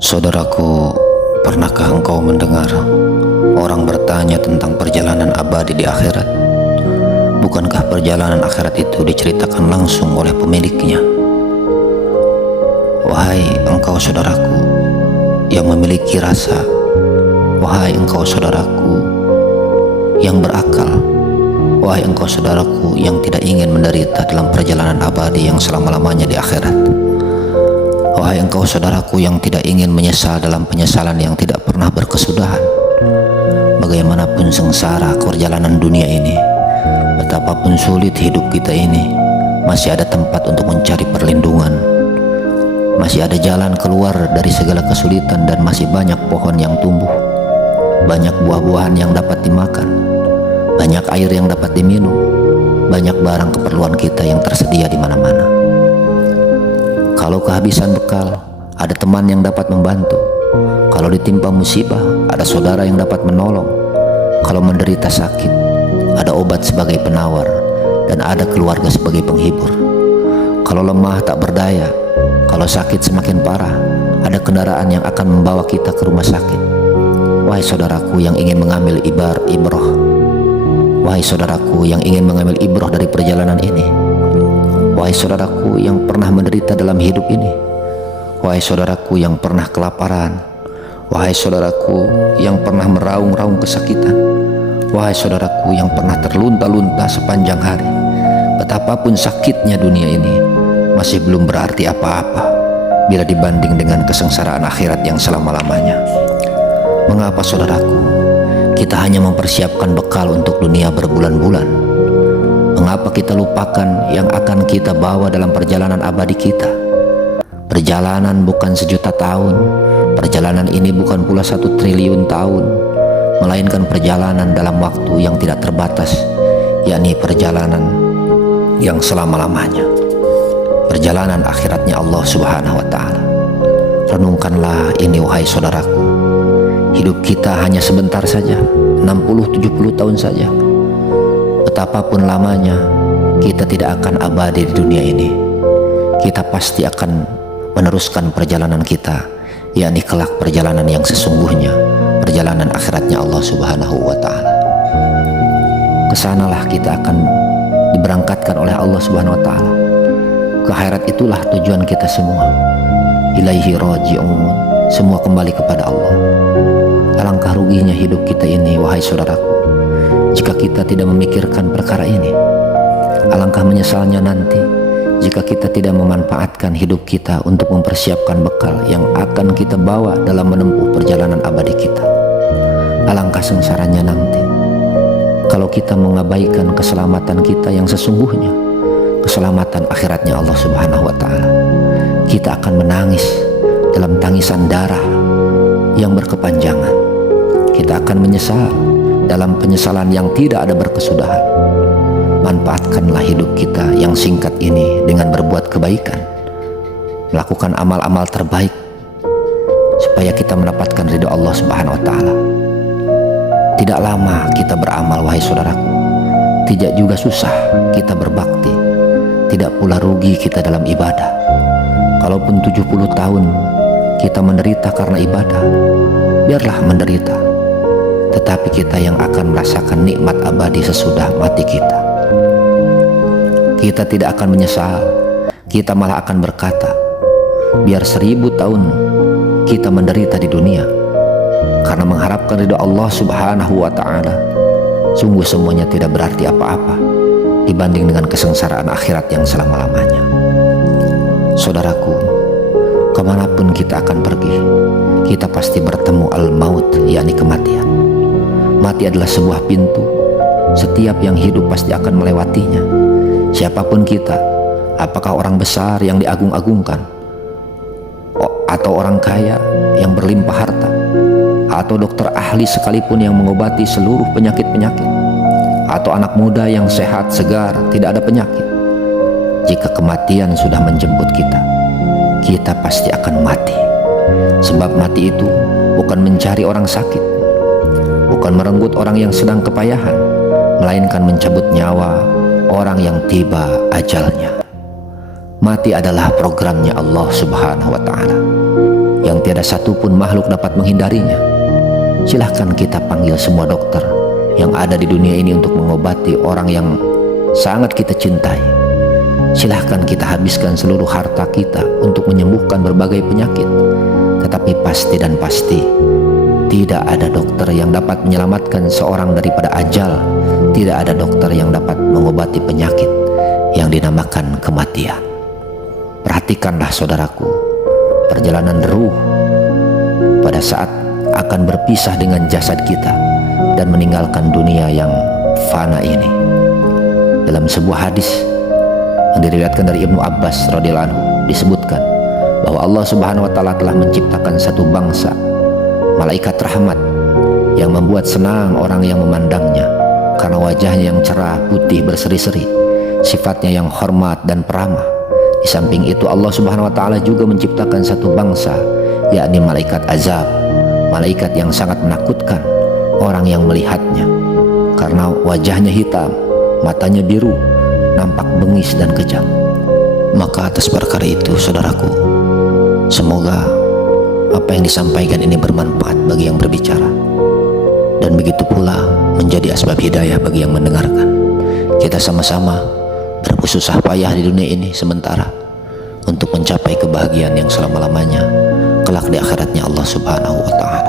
Saudaraku, pernahkah engkau mendengar orang bertanya tentang perjalanan abadi di akhirat? Bukankah perjalanan akhirat itu diceritakan langsung oleh pemiliknya? Wahai engkau saudaraku yang memiliki rasa, wahai engkau saudaraku yang berakal, wahai engkau saudaraku yang tidak ingin menderita dalam perjalanan abadi yang selama-lamanya di akhirat. Wahai engkau saudaraku yang tidak ingin menyesal dalam penyesalan yang tidak pernah berkesudahan. Bagaimanapun sengsara perjalanan dunia ini, betapapun sulit hidup kita ini, masih ada tempat untuk mencari perlindungan. Masih ada jalan keluar dari segala kesulitan dan masih banyak pohon yang tumbuh, banyak buah-buahan yang dapat dimakan, banyak air yang dapat diminum, banyak barang keperluan kita yang tersedia di mana-mana. Kalau kehabisan bekal, ada teman yang dapat membantu. Kalau ditimpa musibah, ada saudara yang dapat menolong. Kalau menderita sakit, ada obat sebagai penawar dan ada keluarga sebagai penghibur. Kalau lemah tak berdaya, kalau sakit semakin parah, ada kendaraan yang akan membawa kita ke rumah sakit. Wahai saudaraku yang ingin mengambil ibrah, wahai saudaraku yang ingin mengambil ibrah dari perjalanan ini, wahai saudaraku yang pernah menderita dalam hidup ini, wahai saudaraku yang pernah kelaparan, wahai saudaraku yang pernah meraung-raung kesakitan, wahai saudaraku yang pernah terlunta-lunta sepanjang hari. Betapapun sakitnya dunia ini, masih belum berarti apa-apa bila dibanding dengan kesengsaraan akhirat yang selama-lamanya. Mengapa saudaraku, kita hanya mempersiapkan bekal untuk dunia berbulan-bulan? Mengapa kita lupakan yang akan kita bawa dalam perjalanan abadi kita? Perjalanan bukan 1.000.000 tahun, perjalanan ini bukan pula 1 triliun tahun, melainkan perjalanan dalam waktu yang tidak terbatas, yakni perjalanan yang selama-lamanya, perjalanan akhiratnya Allah Subhanahu wa Ta'ala. Renungkanlah ini wahai saudaraku, hidup kita hanya sebentar saja, 60-70 tahun saja. Betapapun lamanya, kita tidak akan abadi di dunia ini. Kita pasti akan meneruskan perjalanan kita, yakni kelak perjalanan yang sesungguhnya, perjalanan akhiratnya Allah Subhanahu wa Ta'ala. Kesanalah kita akan diberangkatkan oleh Allah Subhanahu wa Ta'ala. Ke akhirat itulah tujuan kita semua. Ilaihi raji'un, semua kembali kepada Allah. Alangkah ruginya hidup kita ini wahai saudaraku, jika kita tidak memikirkan perkara ini. Alangkah menyesalnya nanti jika kita tidak memanfaatkan hidup kita untuk mempersiapkan bekal yang akan kita bawa dalam menempuh perjalanan abadi kita. Alangkah sengsaranya nanti kalau kita mengabaikan keselamatan kita yang sesungguhnya, keselamatan akhiratnya Allah Subhanahu wa Ta'ala. Kita akan menangis dalam tangisan darah yang berkepanjangan. Kita akan menyesal dalam penyesalan yang tidak ada berkesudahan. Manfaatkanlah hidup kita yang singkat ini dengan berbuat kebaikan, melakukan amal-amal terbaik supaya kita mendapatkan ridho Allah Subhanahu wa Ta'ala. Tidak lama kita beramal wahai saudaraku, tidak juga susah kita berbakti, tidak pula rugi kita dalam ibadah. Kalaupun 70 tahun kita menderita karena ibadah, biarlah menderita, tetapi kita yang akan merasakan nikmat abadi sesudah mati kita. Kita tidak akan menyesal, kita malah akan berkata, biar 1000 tahun kita menderita di dunia karena mengharapkan ridho Allah Subhanahu wa Ta'ala, sungguh semuanya tidak berarti apa-apa dibanding dengan kesengsaraan akhirat yang selama-lamanya. Saudaraku, kemanapun kita akan pergi, kita pasti bertemu al-maut, yakni kematian. Mati adalah sebuah pintu, setiap yang hidup pasti akan melewatinya. Siapapun kita, apakah orang besar yang diagung-agungkan, atau orang kaya yang berlimpah harta, atau dokter ahli sekalipun yang mengobati seluruh penyakit-penyakit, atau anak muda yang sehat, segar, tidak ada penyakit. Jika kematian sudah menjemput kita, kita pasti akan mati. Sebab mati itu bukan mencari orang sakit, bukan merenggut orang yang sedang kepayahan, melainkan mencabut nyawa orang yang tiba ajalnya. Mati adalah programnya Allah Subhanahu wa Ta'ala. yang tiada satupun makhluk dapat menghindarinya. Silahkan kita panggil semua dokter yang ada di dunia ini untuk mengobati orang yang sangat kita cintai. Silahkan kita habiskan seluruh harta kita untuk menyembuhkan berbagai penyakit. Tetapi pasti dan pasti tidak ada dokter yang dapat menyelamatkan seorang daripada ajal. Tidak ada dokter yang dapat mengobati penyakit yang dinamakan kematian. Perhatikanlah saudaraku, perjalanan ruh pada saat akan berpisah dengan jasad kita dan meninggalkan dunia yang fana ini. Dalam sebuah hadis yang diriwayatkan dari Ibnu Abbas radhiyallahu anhu disebutkan bahwa Allah Subhanahu wa taala telah menciptakan satu bangsa malaikat rahmat yang membuat senang orang yang memandangnya karena wajahnya yang cerah, putih, berseri-seri, sifatnya yang hormat dan peramah. Di samping itu Allah Subhanahu wa taala juga menciptakan satu bangsa, yakni malaikat azab, malaikat yang sangat menakutkan orang yang melihatnya karena wajahnya hitam, matanya biru, nampak bengis dan kejam. Maka atas perkara itu saudaraku, semoga apa yang disampaikan ini bermanfaat bagi yang berbicara, dan begitu pula menjadi asbab hidayah bagi yang mendengarkan. Kita sama-sama bersusah payah di dunia ini sementara untuk mencapai kebahagiaan yang selama-lamanya kelak di akhiratnya Allah Subhanahu wa taala.